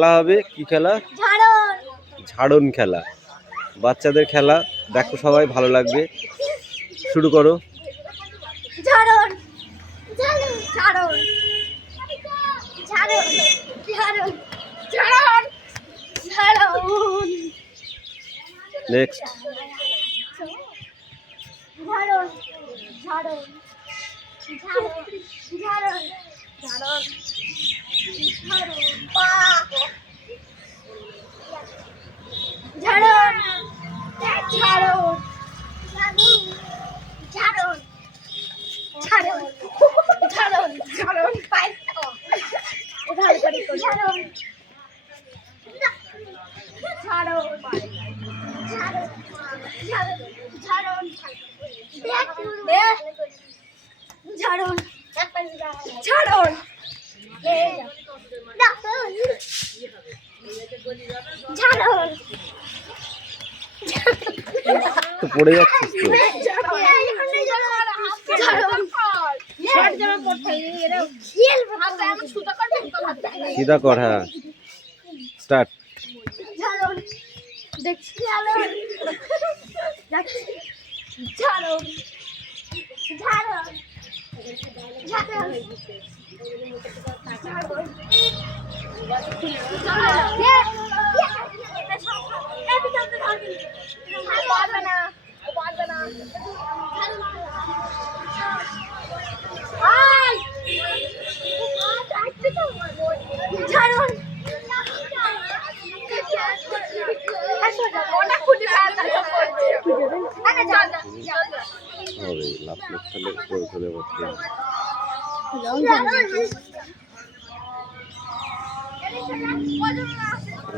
খেলা হবে কি খেলা? ঝাড়ন খেলা, বাচ্চাদের খেলা। দেখো সবাই, ভালো লাগবে। শুরু করো। ঝাড়ন ঝাড়ন ঝাড়ন ঝাড়ন ঝাড়ন ঝাড়ন ঝাড়ন নেক্সট। ঝাড়ন ঝাড়ন ঝাড়ন ঝাড়ন ঝাড়ন ঝাড়ন পা ঝাড়ন ঝাড়ন ঝাড়ন ঝাড়ন ঝাড়ন ঝাড়ন পাই ভালো করে ঝাড়ন ঝাড়ন ঝাড়ন ঝাড়ন ঝাড়ন ঝাড়ন ঝাড়ন ঝাড়ন তো পড়ে যাচ্ছিস তো। সিধা কর, হ্যাঁ স্টার্ট।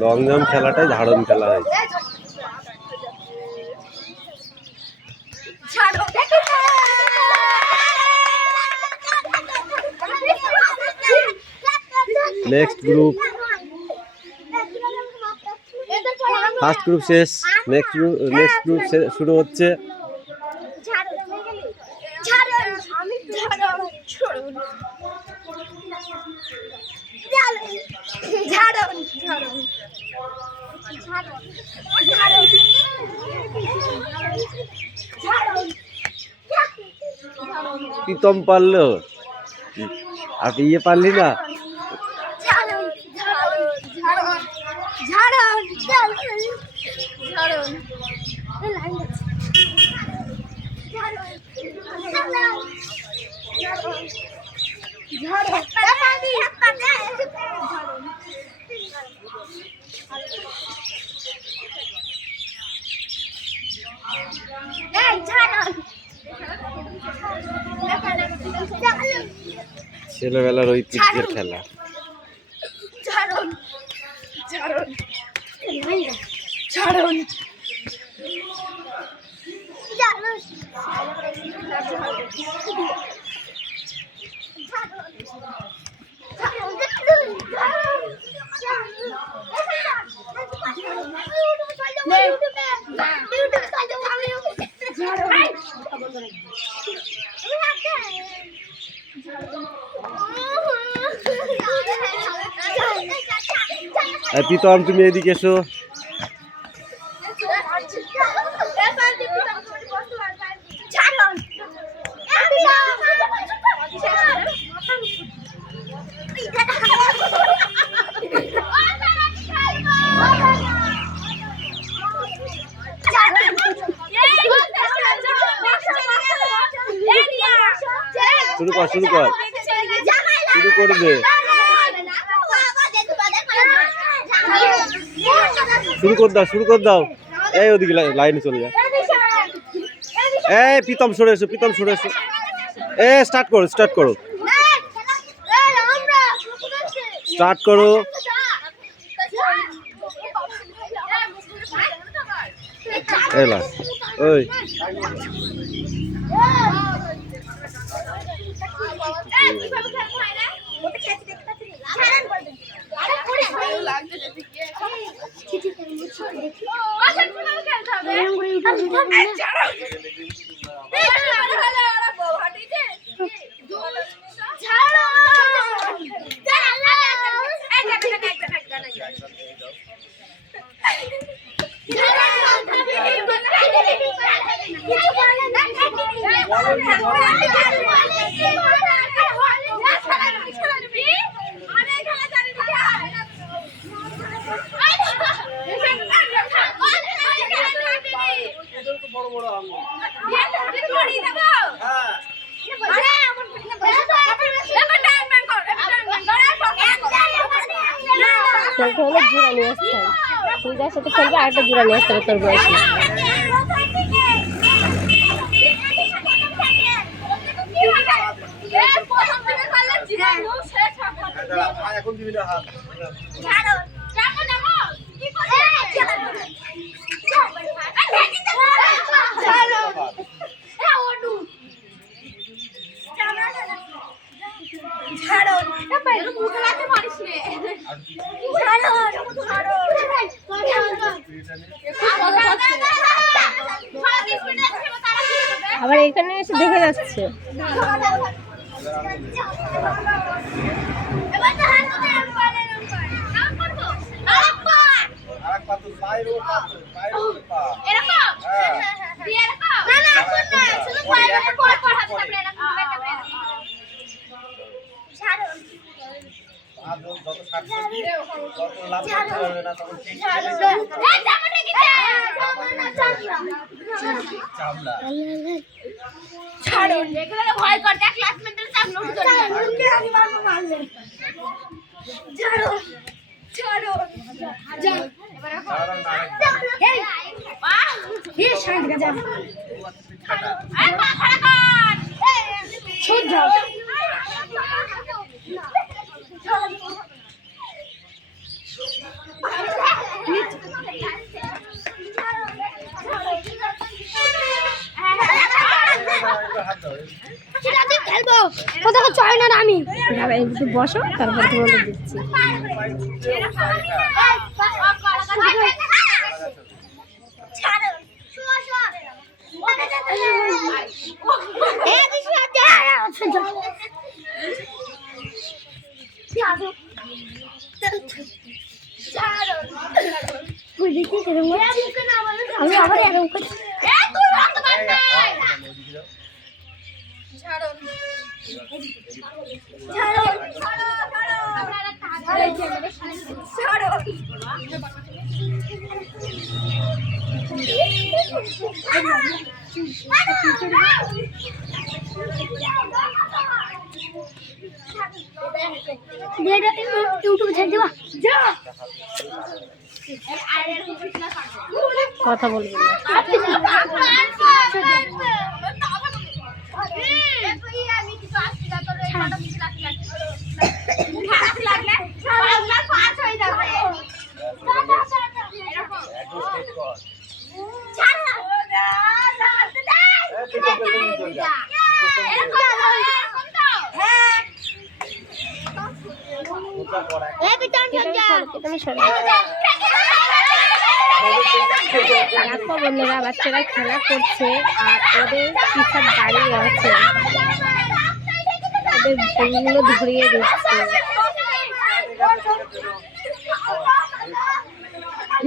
লং জাম্প খেলাটাই ঝাড়ন খেলা হয়েছে। নেক্সট গ্রুপ, ফার্স্ট গ্রুপ শেষ, নেক্সট গ্রুপ শুরু হচ্ছে। প্রীতম পারলো, আর ইয়ে পারলি না। ছেলেবেলার ঐতিহ্যের খেলা। ঝাড়ন ঝাড়ন ঝাড়ন প্রীতম তুমি এদিকে এসো। শুরু কর, শুরু কর, শুরু করবে, শুরু কর দাও, শুরু কর দাও। এই ওদিকে লাইনে চলে যায়। এই প্রীতম সরে এসো, প্রীতম সরে এসো। স্টার্ট করো, স্টার্ট করো, স্টার্ট করো। এলা ওই বড় বড় আঙুল খেলতে হলে জোড়া নিয়ে আসতে হবে। তুই যার সাথে খেলবে আরেকটা জোড়া নিয়ে আসতে হবে তোর বয়সে। এখন দিবি না হাত আবার এখানে এসে দেখে যাচ্ছে। ভয় করতে ক্লাসমেটের সামনে আমি মারবো মারলে ছাড়ো ছাড়ো যা এই বাহ এই শান্ত যা আই পা খড়া কর ছোট যাও খেলবো কোথাও চয় না আমি একটু বসো তারপর তোমাদের দিচ্ছি। আমি আবার এরকম করছি ইউটিউবে ছেড়ে দেবা কথা বলবি না। দেখো বন্ধুরা বাচ্চারা খেলা করছে আর ওদের পিছার দাঁড়িয়ে আছে, ওদের বইগুলো ধরিয়ে দিচ্ছে।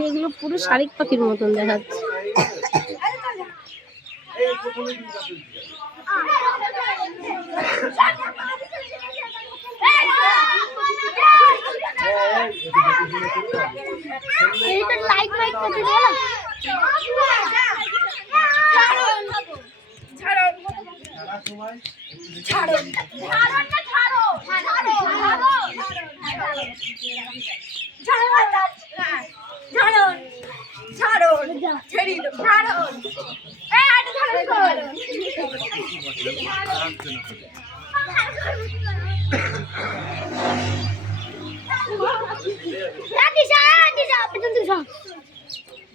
এগুলো পুরো শালিক পাখির মতন দেখাচ্ছে। লাইক লাইক করতে দাও ছাড়ো ছাড়ো ছাড়ো না ছাড়ো ছাড়ো ছাড়ো ছাড়ো ছেড়ে দাও ছাড়ো এই আটা ছাড়ো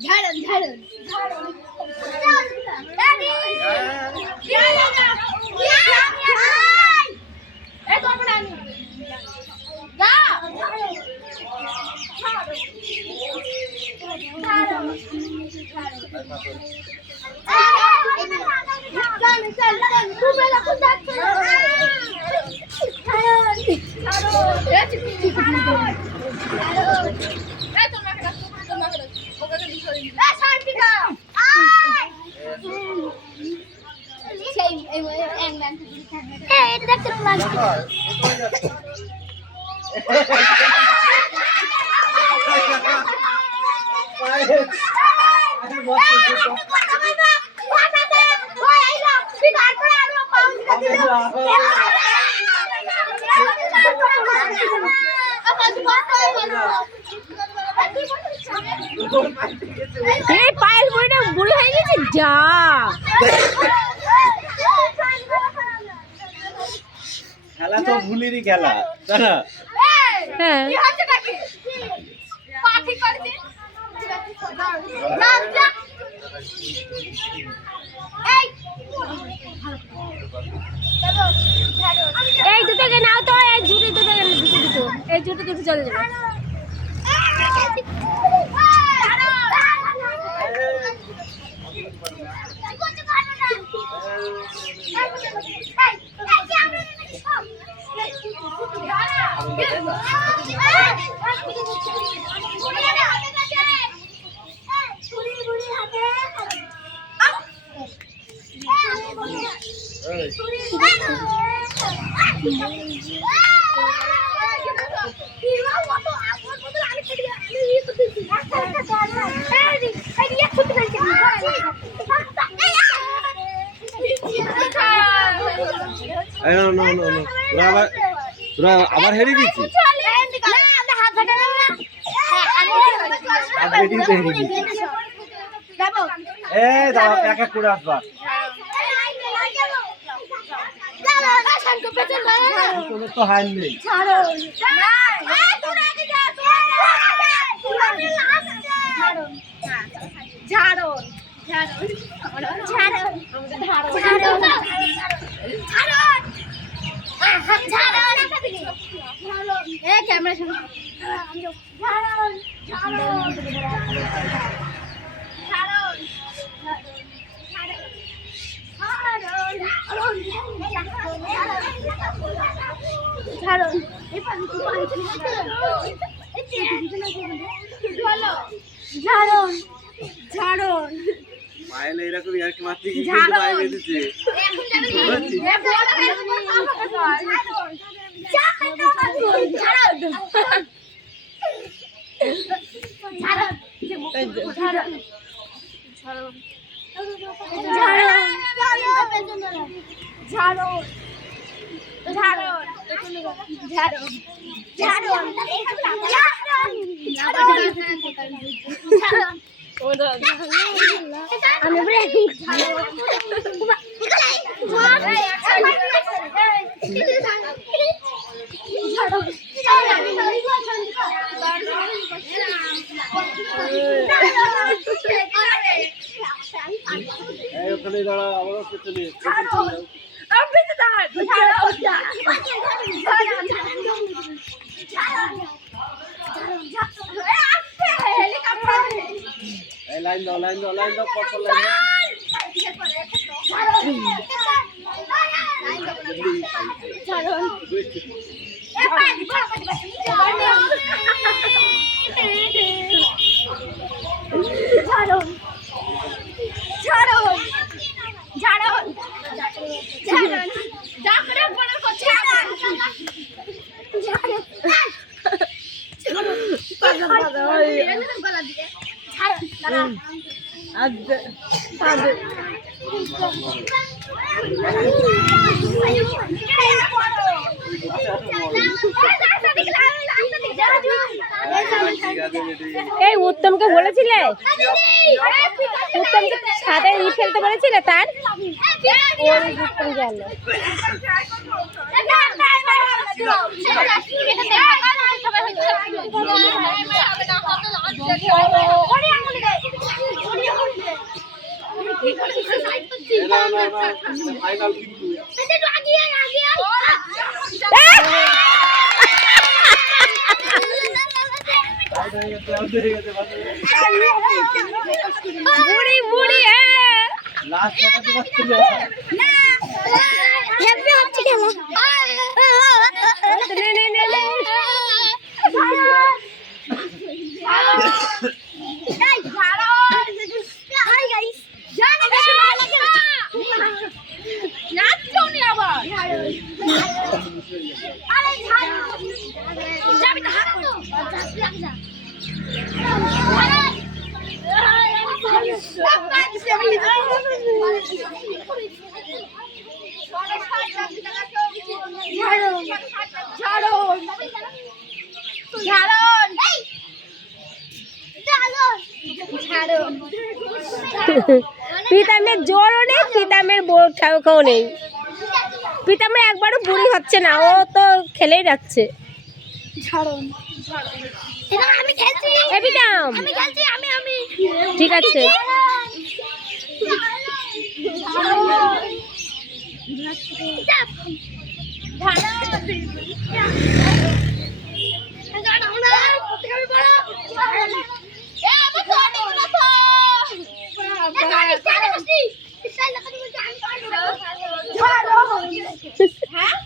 ঝাড়ন ঝাড়ন এই পায়েল বুড়িটা বুড়ি হয়ে গেছে যা। খেলা তো ভুলিরই খেলা, তাই না? হ্যাঁ এই দুটোকে নাও তো, এই জুটি দুটো দুটো এই জুটি দুটো চলে যাবে। এই না না না না, তোরা আবার হেরে গেছিস। এই দাও, এক এক করে আসবা। কোনো তো হার নেই। মাইলে এরকম আর কি মারতে কি বাইরে দিচ্ছে। ওখানে দাঁড়া, আবার পেছনে লাইন দাও, লাইন দাও, লাইন দাও, পরপর লাইন দাও। এই উত্তমকে বলেছিলে, উত্তমকে সাথে ফেলতে বলেছিলে, তার উত্তম গেল। ফাইনাল কিন্তু বুড়ি বুড়ি লাস্ট টাকাতে পাচ্ছিল নে নে নে নে নাচছো নি আবার। প্রীতমের জোরও নেই, প্রীতমের ঠাকুরও নেই। প্রীতমের একবারও বুড়ি হচ্ছে না, ও তো খেলেই যাচ্ছে। এ প্রীতম, ঠিক আছে।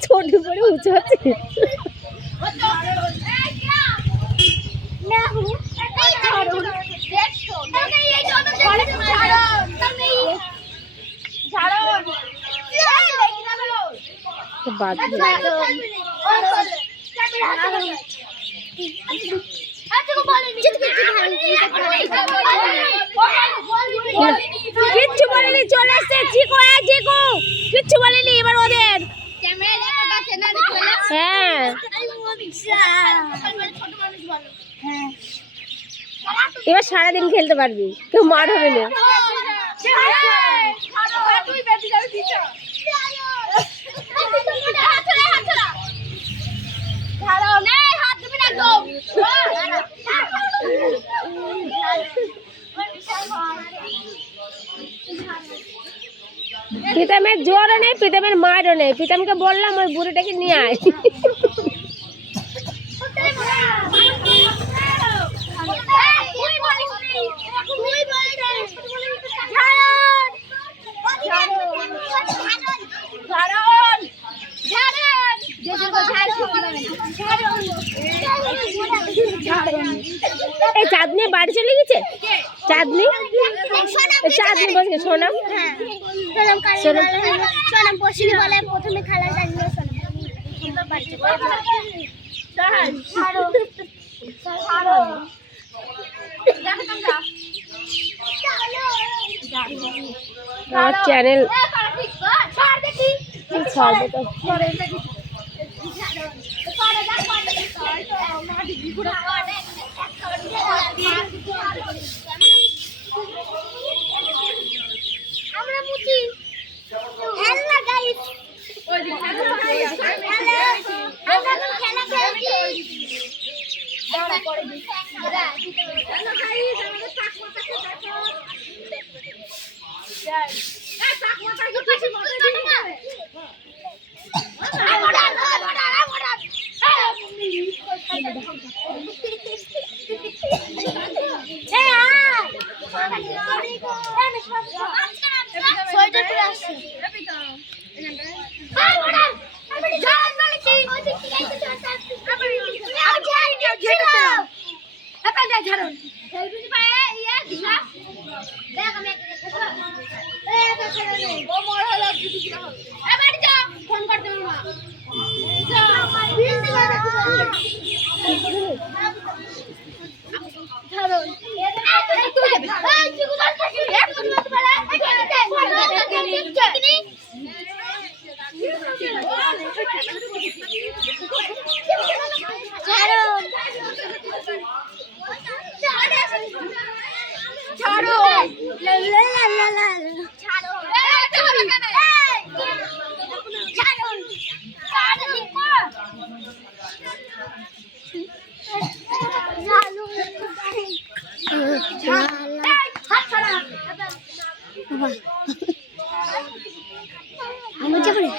ছোট করে উঁচু হচ্ছে। কিচ্ছু বলেনি, চলে এসছে চিকু। চিকু কিচ্ছু বলেনি এবার ওদের। হ্যাঁ, এবার সারাদিন খেলতে পারবি, কেউ মার হবে না। প্রীতমের জোরও নেই, প্রীতমের মারও নেই। প্রীতমকে বললাম ওই বুড়িটাকে নিয়ে আয়। এই চাঁদনি বাড়ি চলে গেছে। চাঁদনি চাঁদনি বলছে সোনাম। সোনাম পশ্চিমে বলে প্রথমে খেলা লাগলো চ্যানেল আমরা মুচি। হ্যালো গাইস, আমরা খেলা খেলছি।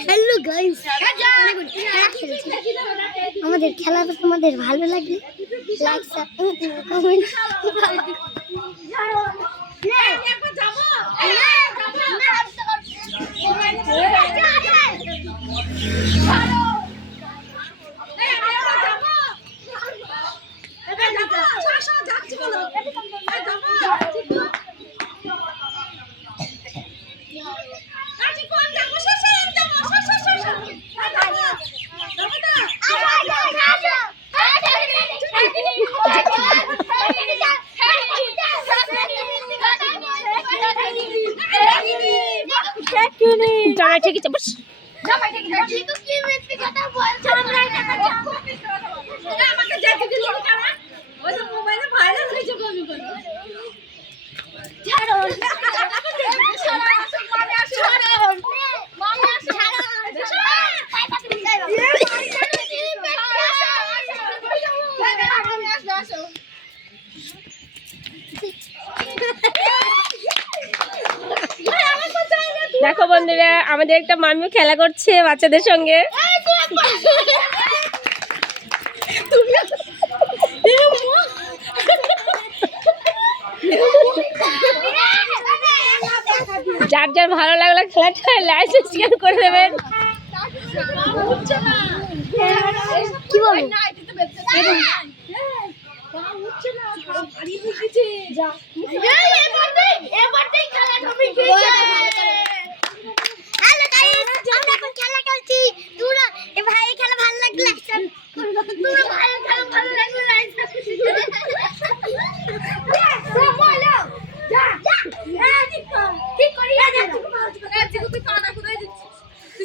হ্যালো গাইস, আমাদের খেলাটা তোমাদের ভালো লাগলে লাইক কমেন্ট জামাই ঠিক আছে বস। জামাই ঠিক আছে তুই কি মিথ্যে কথা বলছ আমরা এটা আমাকে যেতে দিলি কেন ওই তো মোবাইলে ভাইরাল হয়েছে আমি বলবো ছাড়ো ছাড়ো মানে আসো ছাড়ো মামা আসো ছাড়ো পাই পাতে দিই আসো দেখো বন্ধুরা আমাদের একটা মামিও খেলা করছে বাচ্চাদের সঙ্গে। যার যার ভালো লাগলো খেলাটা লাইক শেয়ার করে দেবেন। কি বল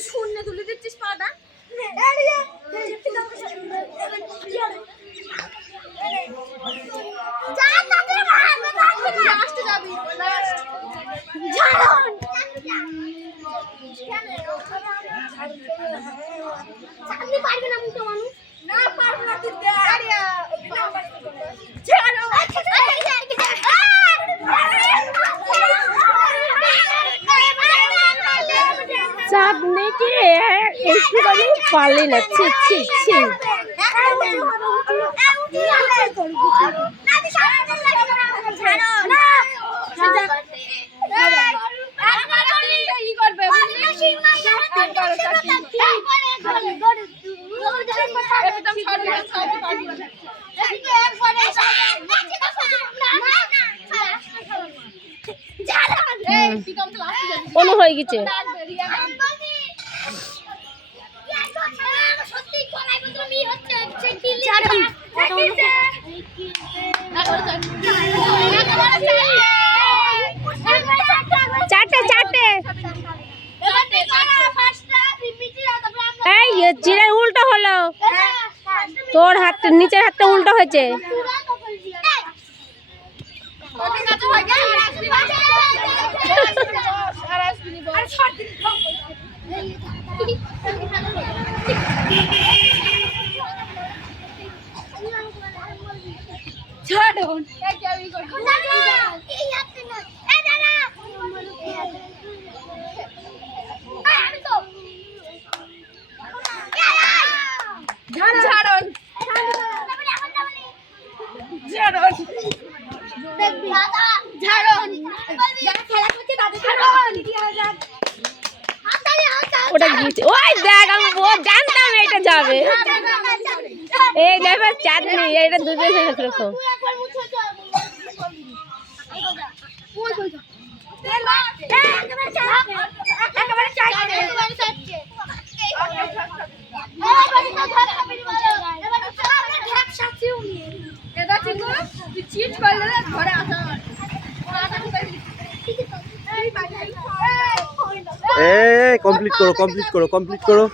শূন্য তুলে দিচ্ছিস পাটা চাঁদনি কে একটুখানি পারলি না। ছি ছি ছি অনু হয়ে গেছে। চারটে চারটে এই চিড়ের উল্টো হলো, তোর হাতটা নিচের হাতটা উল্টো হয়েছে। ওটা গিয়েছে ওই দেখ আমি জানতাম এটা যাবে। এই দেখো চাঁদনি এটা দুধের রকম। কমপ্লিট করো কমপ্লিট করো কমপ্লিট করো।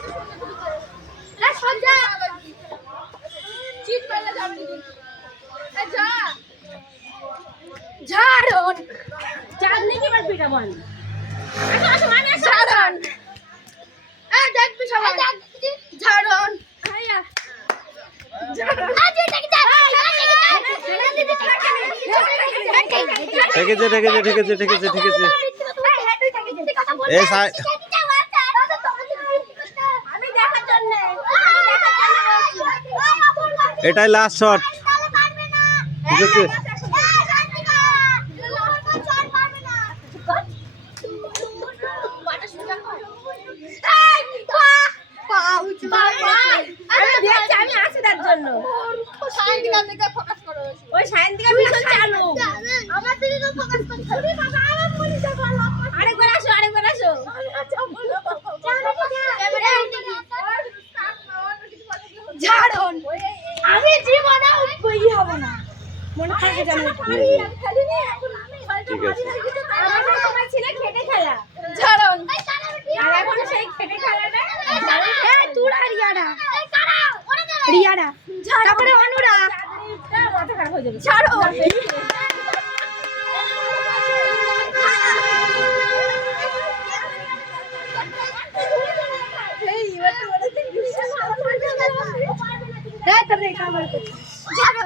চাঁদনি কি বার পিঠা বল ঠেকেছে ঠেকেছে ঠেকেছে ঠেকেছে ঠেকেছে। এটাই লাস্ট শট, ঠিক আছে। আমি আছি তার জন্য। ওই সায়ন্তিকা ভীষণ চালু। আরেকবার আসো আরেকবার আসো। আমি জীবনে বই হব না মনে থাকে জানো ঠিক আছে। আমাদের সময় ছিল খেটে খেলা। ঝাড়ন আর এখন সেই খেটে খেলাটা এই তুই আর রিয়ারা তারপরে অনুরা মাথা খারাপ হয়ে যাবে ছাড়ো এই এবার তো বলে যে বিশাল ভালো করে এই তোর রে কামাল করছিস ছাড়ো